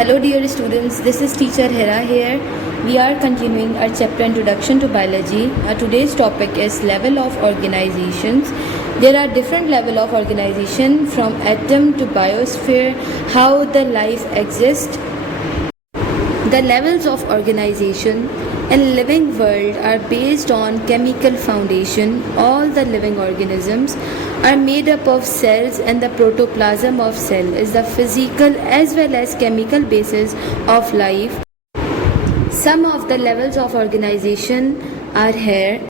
Hello dear students, this is teacher Hera here. We are continuing our chapter Introduction to Biology. Today's topic is level of organizations. There are different level of organization from atom to biosphere, how the life exists. The levels of organization in living world are based on chemical foundation. All the living organisms are made up of cells, and the protoplasm of cell is the physical as well as chemical basis of life. Some of the levels of organization are here.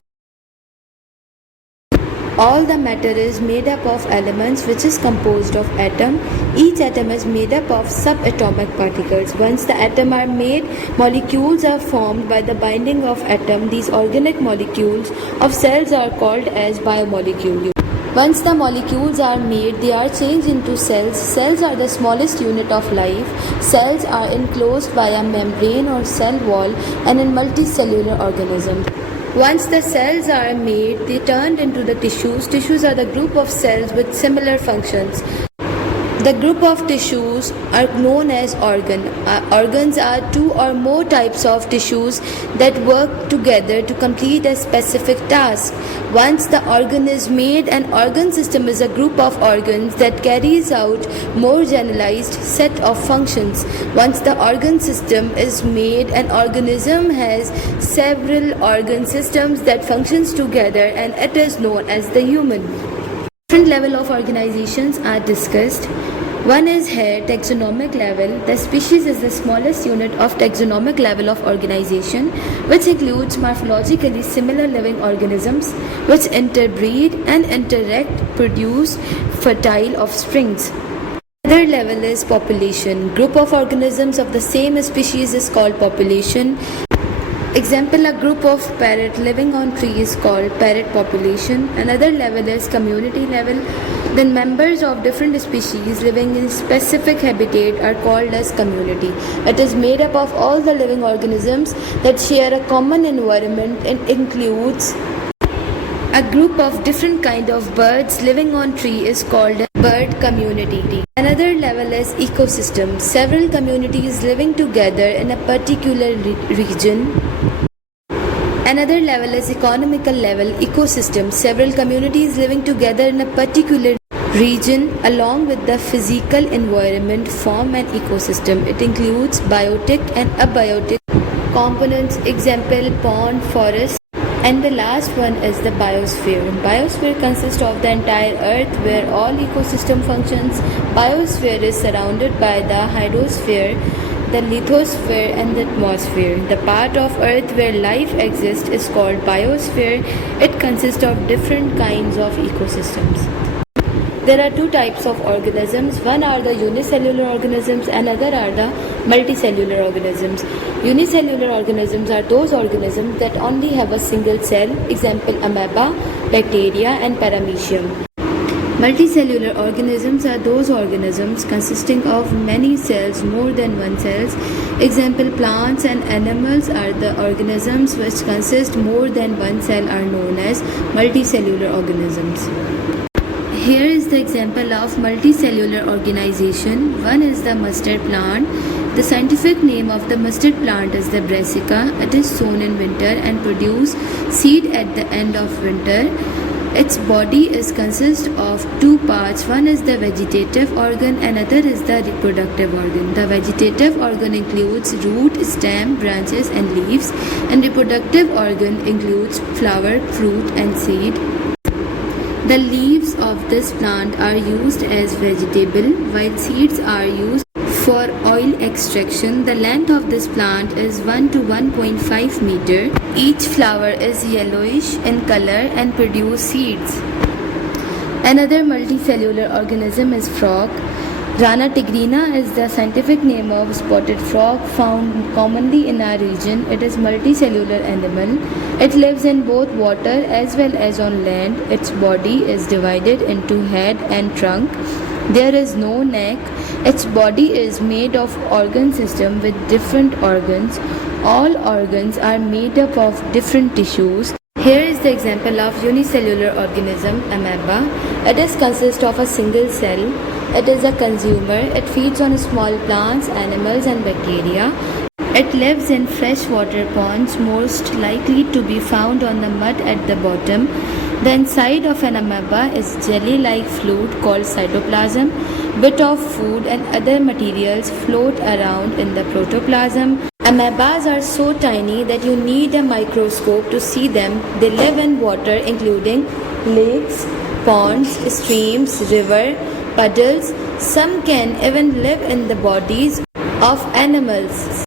All the matter is made up of elements which is composed of atom. Each atom is made up of subatomic particles. Once the atom are made, molecules are formed by the binding of atom. These organic molecules of cells are called as biomolecules. Once the molecules are made, they are changed into cells. Cells are the smallest unit of life. Cells are enclosed by a membrane or cell wall and in multicellular organisms. Once the cells are made, they turned into the tissues. Tissues are the group of cells with similar functions. The group of tissues are known as organ. Organs are two or more types of tissues that work together to complete a specific task. Once the organ is made, an organ system is a group of organs that carries out more generalized set of functions. Once the organ system is made, an organism has several organ systems that functions together, and it is known as the human. Different level of organizations are discussed. One is here taxonomic level. The species is the smallest unit of taxonomic level of organization, which includes morphologically similar living organisms which interbreed and interact, produce fertile offsprings. Another level is population. Group of organisms of the same species is called population. Example, a group of parrot living on tree is called parrot population. Another level is community level. Then members of different species living in specific habitat are called as community. It is made up of all the living organisms that share a common environment and includes a group of different kind of birds living on tree is called a bird community. Another level is ecosystem. Several communities living together in a particular region. Another level is economical level, ecosystem. Several communities living together in a particular region along with the physical environment form an ecosystem. It includes biotic and abiotic components, example pond, forest. And the last one is the biosphere. Biosphere consists of the entire earth where all ecosystem functions. Biosphere is surrounded by the hydrosphere, the lithosphere and the atmosphere. The part of earth where life exists is called biosphere. It consists of different kinds of ecosystems. There are two types of organisms. One are the unicellular organisms and other are the multicellular organisms. Unicellular organisms are those organisms that only have a single cell, example amoeba, bacteria and paramecium. Multicellular organisms are those organisms consisting of many cells, more than one cells. Example, plants and animals are the organisms which consist more than one cell are known as multicellular organisms. Here is the example of multicellular organization. One is the mustard plant. The scientific name of the mustard plant is the brassica. It is sown in winter and produce seed at the end of winter. Its body is consist of two parts. One is the vegetative organ and other is the reproductive organ. The vegetative organ includes root, stem, branches and leaves, and reproductive organ includes flower, fruit and seed. The leaves of this plant are used as vegetable while seeds are used for oil extraction. The length of this plant is 1 to 1.5 meter. Each flower is yellowish in color and produce seeds. Another multicellular organism is frog. Rana tigrina is the scientific name of spotted frog found commonly in our region. It is multicellular animal. It lives in both water as well as on land. Its body is divided into head and trunk. There is no neck. Its body is made of organ system with different organs. All organs are made up of different tissues. Here is the example of unicellular organism, amoeba. It is consists of a single cell. It is a consumer. It feeds on small plants, animals and bacteria. It lives in freshwater ponds, most likely to be found on the mud at the bottom. The inside of an amoeba is jelly-like fluid called cytoplasm. Bit of food and other materials float around in the protoplasm. Amoebas are so tiny that you need a microscope to see them. They live in water including lakes, ponds, streams, river, puddles. Some can even live in the bodies of animals.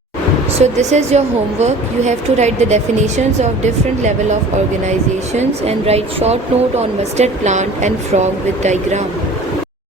So this is your homework. You have to write the definitions of different level of organizations and write short note on mustard plant and frog with diagram.